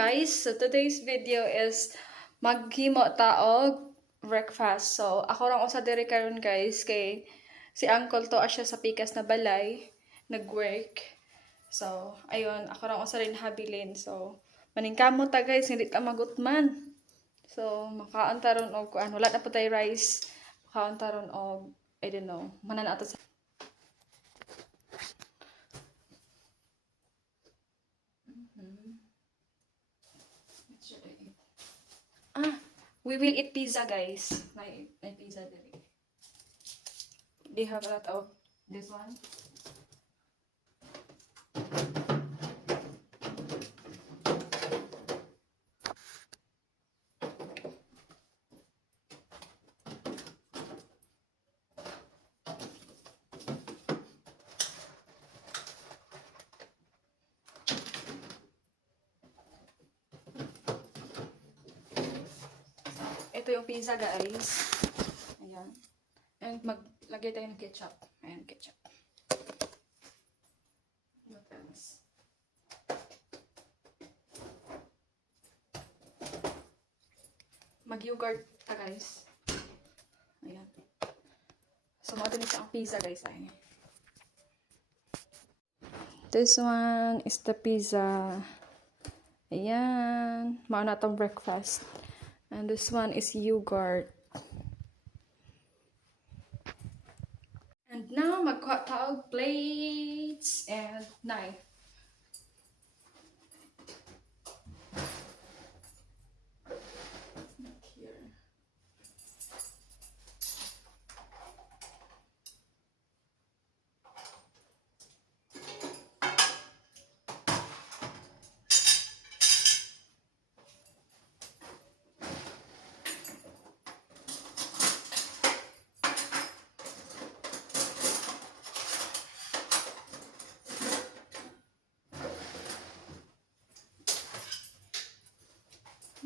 guys! So today's video is maghimo taog breakfast. So ako lang usa diri karon guys kay si uncle to asya sa pikas na balay nag-work. So ayun, ako lang usa rin habilin. So maningkamot ta guys, hindi ta magutman. So makaon taron og kuan, wala na po tay rice. Makaon taron og I don't know, manan ato sa we will eat pizza, guys. My pizza deli. They have a lot of this one. Ito yung pizza, guys. Ayan. And maglagay tayo ng ketchup. Ayan, ketchup. What else? Mag-yogurt ta, guys. Ayan. So, mga siya ang pizza, guys. Ayan. This one is the pizza. Ayan. Mauna itong breakfast. And this one is yogurt. And now, magkuha tayo plates and knife. Here.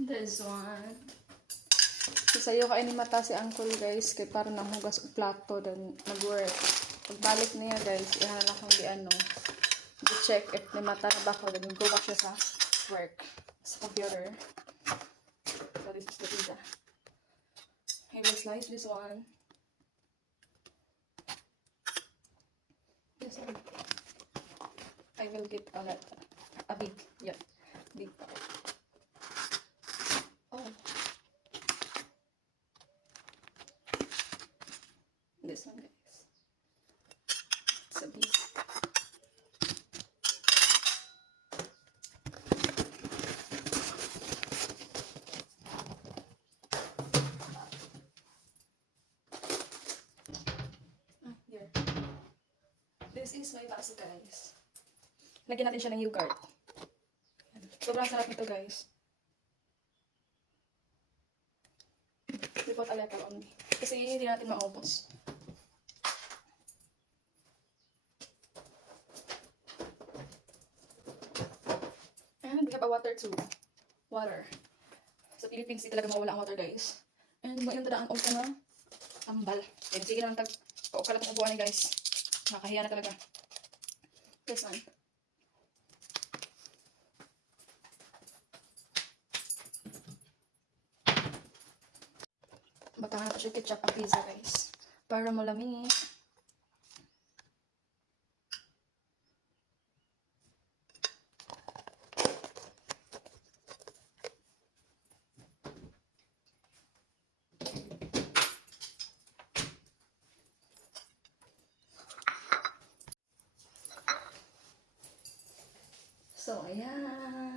This one. Sayo ka ni mata si uncle guys kay para nanghugas og plato then nag-work. Pagbalik niya guys, ihanan akong di ano. I-check if ni mata na ba ko then go back siya sa work sa computer. So this is the pizza. I will slice this one. This one. I will get a big, yeah, big part. Oh. This one, guys. It's a big. Here. This is my base, guys. Lagyan natin siya ng yogurt. Sobrang sarap nito, guys. Without a letter only. Kasi hindi natin maubos. And we have a water too. Water. Sa Philippines, hindi talaga mawala ang water, guys. And mo yung tadaan ko na tambal. And sige naman paukalat ang upuan ni guys. Nakakahiya na talaga. This one. Batahan natin siya ketchup ang pizza, guys. Para malami. So, ayan.